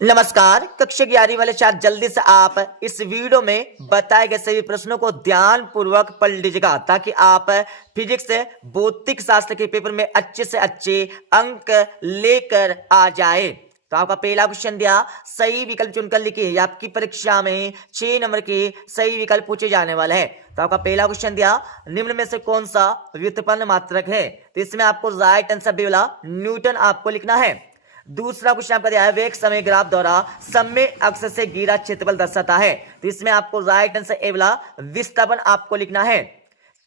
नमस्कार। कक्षा 11 वाले छात्र, जल्दी से आप इस वीडियो में बताए गए सभी प्रश्नों को ध्यान पूर्वक पढ़ लीजिएगा ताकि आप फिजिक्स भौतिक शास्त्र के पेपर में अच्छे से अच्छे अंक लेकर आ जाए। तो आपका पहला क्वेश्चन दिया, सही विकल्प चुनकर लिखिए। आपकी परीक्षा में 6 नंबर के सही विकल्प पूछे जाने वाले हैं। तो आपका पहला क्वेश्चन दिया, निम्न में से कौन सा व्युत्पन्न मात्रक है? तो इसमें आपको राइट आंसर बी वाला न्यूटन आपको लिखना है। दूसरा क्वेश्चन आपका दिया है, वेग समय ग्राफ द्वारा समय अक्ष से घिरा क्षेत्रफल दर्शाता है। तो इसमें आपको राइट आंसर ए वाला विस्थापन आपको लिखना है।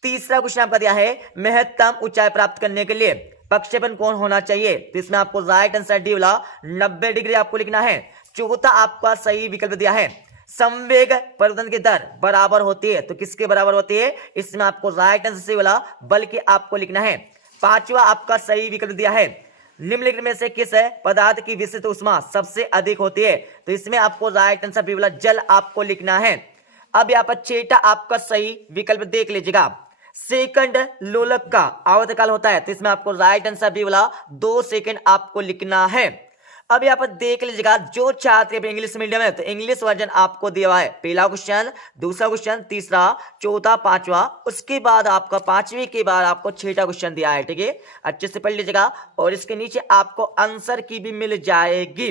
तीसरा क्वेश्चन आपका दिया है, महत्तम ऊंचाई प्राप्त करने के लिए प्रक्षेपण कोण होना चाहिए। तो इसमें आपको राइट आंसर डी वाला 90 डिग्री आपको लिखना है। चौथा आपका सही विकल्प दिया है, संवेग परिवर्तन की दर बराबर होती है। तो किसके बराबर होती है? इसमें आपको राइट आंसर सी वाला बल्कि आपको लिखना है। पांचवा आपका सही विकल्प दिया है, निम्नलिखित में से किस पदार्थ की विशिष्ट ऊष्मा सबसे अधिक होती है? तो इसमें आपको राइट आंसर बी वाला जल आपको लिखना है। अब यहाँ पर छठा आपका सही विकल्प देख लीजिएगा, सेकंड लोलक का आवर्तकाल होता है। तो इसमें आपको राइट आंसर बी वाला 2 सेकंड आपको लिखना है। अब यहाँ पर देख लीजिएगा, जो छात्र इंग्लिश मीडियम है तो इंग्लिश वर्जन आपको दिया हुआ है। पहला क्वेश्चन, दूसरा क्वेश्चन, तीसरा, चौथा, पांचवा, उसके बाद आपका पांचवी के बाद आपको छठा क्वेश्चन दिया है। ठीक है, अच्छे से पढ़ लीजिएगा और इसके नीचे आपको आंसर की भी मिल जाएगी।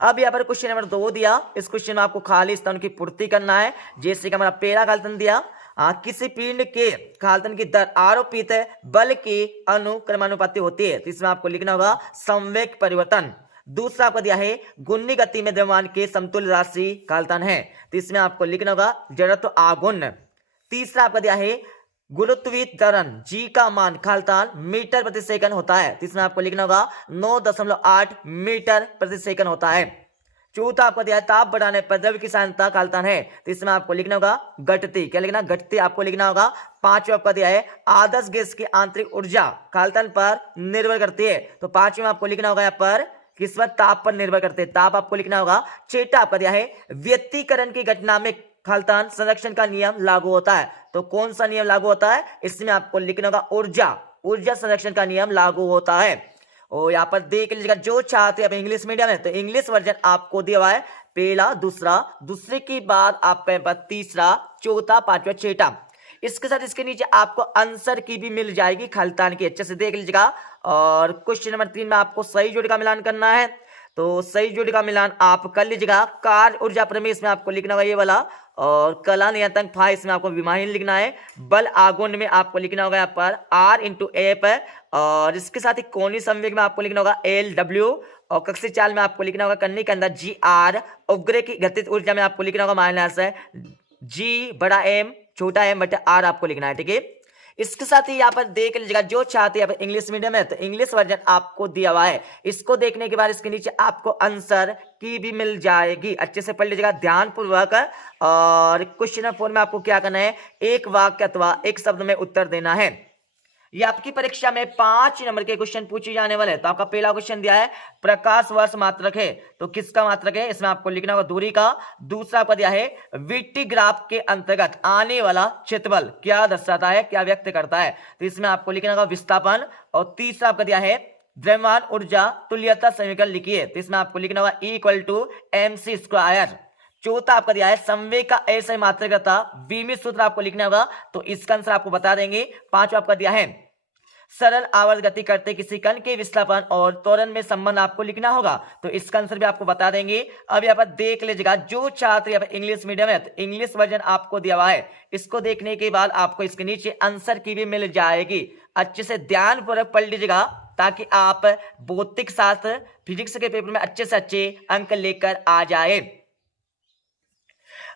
अब यहाँ पर क्वेश्चन नंबर 2 दिया, इस क्वेश्चन में आपको खाली स्थान की पूर्ति करना है। जैसे कि हमारा पहला काल्पन दिया, किसी पिंड के खालतन की दर आरोपित बल के अनुक्रमानुपाती होती है। तो इसमें आपको लिखना होगा संवेग परिवर्तन। दूसरा आपको दिया है, गुणनी गति में द्रव्यमान के समतुल्य राशि खालतन है। तो इसमें आपको लिखना होगा जड़त्व आघूर्ण। तीसरा आपको दिया है, गुरुत्वीय त्वरण जी का मान खालतान मीटर प्रति सेकंड होता है। तो इसमें आपको लिखना होगा 9.8 मीटर प्रति सेकंड होता है। चौथा आपको दिया है, ताप बढ़ाने पर द्रव्य की सांद्रता खालतान है। तो इसमें आपको लिखना होगा घटती। क्या लिखना? घटती आपको लिखना होगा। पांचवा आपका दिया है, आदर्श गैस की आंतरिक ऊर्जा खालतान पर निर्भर करती है। तो पांचवें में आपको लिखना होगा यहाँ पर किस वक्त ताप पर निर्भर करते हैं, ताप आपको लिखना होगा। छठा आपका दिया है, व्यतिकरण की घटना में खालतान संरक्षण का नियम लागू होता है। तो कौन सा नियम लागू होता है? इसमें आपको लिखना होगा ऊर्जा संरक्षण का नियम लागू होता है। और यहाँ पर देख लीजिएगा, जो छात्र अब इंग्लिश मीडियम है तो इंग्लिश वर्जन आपको दिया हुआ है, पहला, दूसरा, दूसरे के बाद आपका तीसरा, चौथा, पांचवा, छठा। इसके साथ इसके नीचे आपको आंसर की भी मिल जाएगी खालतान की। अच्छे से देख लीजिएगा। और क्वेश्चन नंबर 3 में आपको सही जोड़ी का मिलान करना है। तो सही जोड़ी का मिलान आप कर लीजिएगा। कार्य ऊर्जा प्रमेय इसमें आपको लिखना होगा ये वाला, और कला नियंत्रण फाई इसमें आपको विमाहीन लिखना है। बल आघूर्ण में आपको लिखना होगा यहाँ पर R इंटू एफ, और इसके साथ ही कोणीय संवेग में आपको लिखना होगा LW, और कक्षीय चाल में आपको लिखना होगा कन्नी के अंदर GR, उपग्रह की गतिज ऊर्जा में आपको लिखना होगा माइनस G बड़ा M छोटा M बटा R आपको लिखना है। ठीक है, इसके साथ ही यहाँ पर देख लीजिएगा, जो चाहते हैं इंग्लिश मीडियम है तो इंग्लिश वर्जन आपको दिया हुआ है। इसको देखने के बाद इसके नीचे आपको आंसर की भी मिल जाएगी। अच्छे से पढ़ लीजिएगा ध्यान पूर्वक। और क्वेश्चन नंबर 4 में आपको क्या करना है, एक वाक्य अथवा एक शब्द में उत्तर देना है। ये आपकी परीक्षा में 5 नंबर के क्वेश्चन पूछे जाने वाले हैं। तो आपका पहला क्वेश्चन दिया है, प्रकाश वर्ष मात्रक है। तो किसका मात्रक है? इसमें आपको लिखना होगा दूरी का। दूसरा आपका दिया है, विट्टी ग्राफ के अंतर्गत आने वाला क्षेत्रफल क्या दर्शाता है, क्या व्यक्त करता है? तो इसमें आपको लिखना होगा विस्थापन। और तीसरा आपका दिया है, द्रव्यमान ऊर्जा तुल्यता समीकरण लिखिए। तो इसमें आपको लिखना होगा E=mc²। चौथा आपका दिया है, संवेग का ऐसा मात्रक था बीमित सूत्र आपको लिखना होगा। तो इसका आंसर आपको बता देंगे। पांचवा आपका दिया है, सरल आवर्त गति करते किसी कण के विस्थापन और त्वरण में संबंध आपको लिखना होगा। तो इसका आंसर भी आपको बता देंगे। अब यहाँ पर देख लीजिएगा, जो छात्र यहाँ पर इंग्लिश मीडियम है तो इंग्लिश वर्जन आपको दिया हुआ है। इसको देखने के बाद आपको इसके नीचे आंसर की भी मिल जाएगी। अच्छे से ध्यानपूर्वक पढ़ लीजिएगा ताकि आप भौतिक शास्त्र फिजिक्स के पेपर में अच्छे से अच्छे अंक लेकर आ जाए।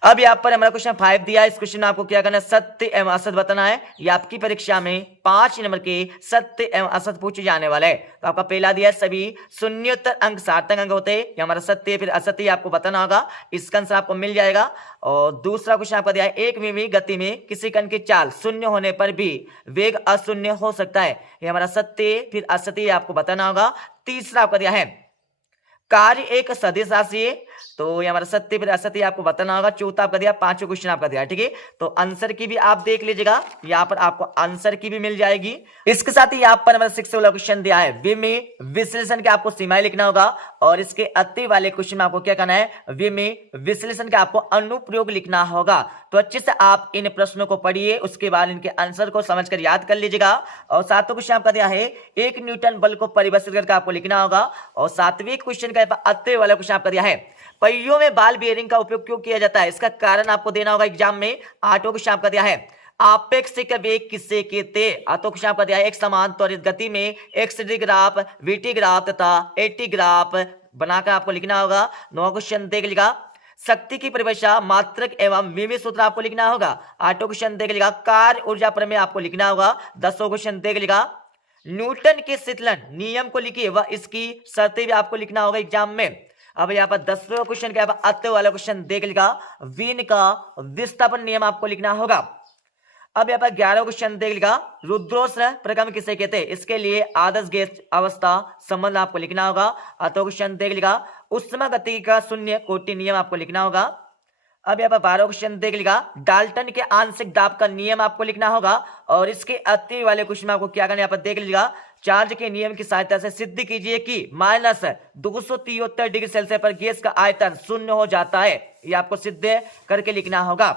अब यहाँ पर हमारा क्वेश्चन 5 दिया है। इस क्वेश्चन में आपको क्या करना है, सत्य एवं असत्य बताना है। ये आपकी परीक्षा में 5 नंबर के सत्य एवं असत्य पूछे जाने वाले हैं। तो आपका पहला दिया है, सभी शून्योत्तर अंक सार्थक अंक होते हैं। ये हमारा सत्य फिर असत्य आपको बताना होगा। इसका आंसर आपको मिल जाएगा। और दूसरा क्वेश्चन आपका दिया है, एक विमीय गति में किसी कण की चाल शून्य होने पर भी वेग अशून्य हो सकता है। ये हमारा सत्य फिर असत्य आपको बताना होगा। तीसरा आपका दिया है, कार्य एक सदिश राशि है, तो ये हमारा सत्य फिर असत्य आपको बताना होगा। चौथा आपका दिया, पांचों क्वेश्चन आपका दिया, ठीक है। तो आंसर की भी आप देख लीजिएगा, यहाँ पर आपको आंसर की भी मिल जाएगी। इसके साथ ही यहाँ पर हमारा 6 वाला क्वेश्चन दिया है, वे में विश्लेषण के आपको सीमाएं लिखना होगा। और इसके अति वाले क्वेश्चन में आपको क्या करना है, वे में विश्लेषण का आपको अनुप्रयोग लिखना होगा। तो अच्छे से आप इन प्रश्नों को पढ़िए, उसके बाद इनके आंसर को समझकर याद कर लीजिएगा। और सातवां क्वेश्चन आपका दिया है, 1 न्यूटन बल को परिभाषित करके आपको लिखना होगा। और सातवें क्वेश्चन का अति वाला क्वेश्चन आपका दिया है, पहियों में बाल बेयरिंग का उपयोग क्यों किया जाता है, इसका कारण आपको देना होगा एग्जाम में। आठवां क्वेश्चन आपका दिया है, आपेक्षिक वेग किसे कहते हैं। आठवां क्वेश्चन आपका दिया है, एक समान त्वरित गति में एक्स ग्राफ, वीटी ग्राफ तथा एटी ग्राफ बनाकर आपको लिखना होगा। 9वां क्वेश्चन देख लीजिएगा, शक्ति की परिभाषा मात्रक एवं विमीय सूत्र आपको लिखना होगा। 8वां क्वेश्चन देख लीजिएगा, कार्य ऊर्जा प्रमेय आपको लिखना होगा। 10वां क्वेश्चन देख लीजिएगा, न्यूटन के शीतलन नियम को लिखिए व इसकी शर्तें भी आपको लिखना होगा एग्जाम में। अब यहाँ पर 10वें क्वेश्चन के अत्य वाला क्वेश्चन देख लीजिएगा, वीन का विस्थापन नियम आपको लिखना होगा। अब यहाँ पर 11वां क्वेश्चन देख लीजिएगा, रुद्रोष्ण प्रक्रम किसे कहते हैं, इसके लिए आदर्श गैस अवस्था संबंध आपको लिखना होगा। 8वां क्वेश्चन देख लीजिएगा, उष्मा गति का शून्य कोटि नियम आपको लिखना होगा। अब यहाँ पर 12वां क्वेश्चन देख लीजिएगा, डाल्टन के आंशिक दाब का नियम आपको लिखना होगा। और इसके अति वाले क्वेश्चन में आपको क्या करना है, यहाँ पर देख लीजिएगा, चार्ज के नियम की सहायता से सिद्ध कीजिए कि माइनस 273 डिग्री सेल्सियस पर गैस का आयतन शून्य हो जाता है। ये आपको सिद्ध करके लिखना होगा।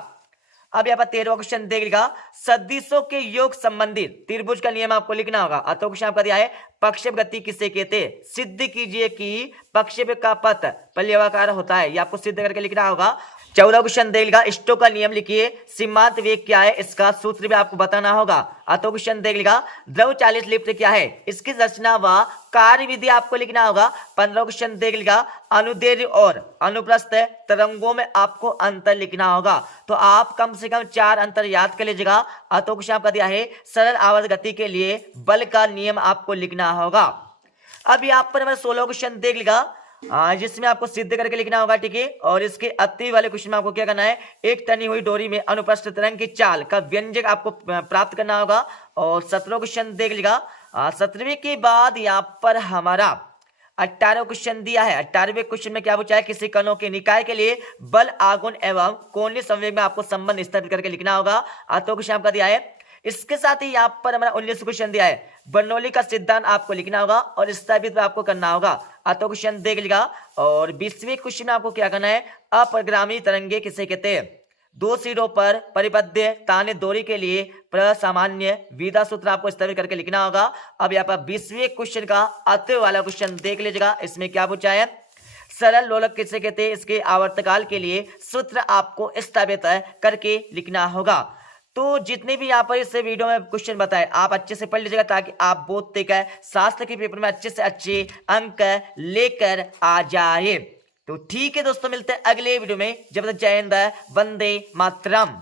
अब यहाँ पर 13वां क्वेश्चन देख लीजिएगा, सदिशों के योग संबंधित त्रिभुज का नियम आपको लिखना होगा। अतो क्वेश्चन आपका दिया है, प्रक्षेप गति किसे कहते हैं, सिद्ध कीजिए कि प्रक्षेप का पथ पल्यवाकार होता है। ये आपको सिद्ध करके लिखना होगा। 14वां क्वेश्चन देख लीजिएगा, स्टोक का नियम लिखिए, सीमांत वेग क्या है, इसका सूत्र भी आपको बताना होगा। अतो क्वेश्चन देख लीजिएगा, द्रव चालित लिफ्ट क्या है, इसकी रचना व कार्य विधि आपको लिखना होगा। 15वां क्वेश्चन देख लीजिएगा, अनुदैर्ध्य और अनुप्रस्थ तरंगों में आपको अंतर लिखना होगा। तो आप कम से कम 4 अंतर याद कर लीजिएगा। अतो क्वेश्चन आपका दिया है, सरल आवर्त गति के लिए बल का नियम आपको लिखना होगा। अब यहाँ पर हमारे 16वां क्वेश्चन देख लीजिएगा, जिसमें आपको सिद्ध करके लिखना होगा, ठीक है। और इसके अति वाले क्वेश्चन में आपको क्या करना है, एक तनी हुई डोरी में अनुप्रस्थ तरंग की चाल का व्यंजक आपको प्राप्त करना होगा। और 17वां क्वेश्चन देख लीजिएगा, 17वें के बाद यहाँ पर हमारा 18वां क्वेश्चन दिया है। 18वें क्वेश्चन में क्या पूछा है, किसी कणों के निकाय के लिए बल आघूर्ण एवं कोणीय संवेग में आपको संबंध स्थापित करके लिखना होगा। तो क्वेश्चन आपका दिया है। इसके साथ ही यहाँ पर हमारा 19वां क्वेश्चन दिया है, बर्नौली का सिद्धांत आपको लिखना होगा और स्थापित आपको करना होगा। तो क्वेश्चन देख लीजिएगा। और 20वें क्वेश्चन में आपको क्या करना है, अपरिगामी तरंगे किसे कहते हैं, 2 सिरों पर परिबद्ध ताने डोरी के लिए प्रसामान्य विधा सूत्र आपको स्थापित करके लिखना होगा। अब यहाँ पर 20वें क्वेश्चन का अत्य वाला क्वेश्चन देख लीजिएगा। इसमें क्या पूछा है, सरल लोलक किसे कहते हैं, इसके आवर्तकाल के लिए सूत्र आपको स्थापित करके लिखना होगा। तो जितने भी यहाँ पर इस वीडियो में क्वेश्चन बताए आप अच्छे से पढ़ लीजिएगा, ताकि आप भौतिक शास्त्र के पेपर में अच्छे से अच्छे अंक लेकर आ जाए। तो ठीक है दोस्तों, मिलते हैं अगले वीडियो में। जब तक जय हिंद, वंदे मातरम।